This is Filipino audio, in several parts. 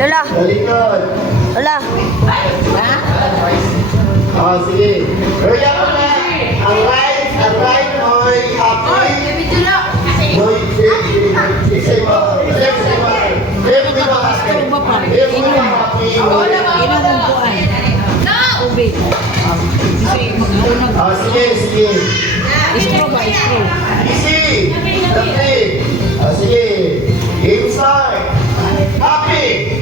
Lola. Talikod. Lola. Sige. Kaya ko na. Ang right mo'y happy. Mo'y isay mo. Isay mo. Ito mo happy. Ito mo happy. Sige. Istro ba? Istro. Easy. Sige. Inside. Happy.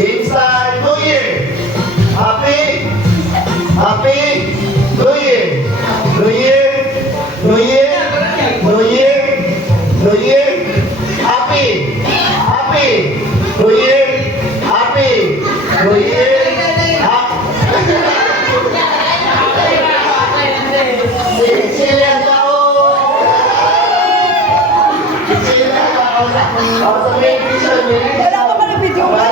Inside New Year. Happy New Year. New Year. Happy New Year. Happy New Year. Wala pa pala video.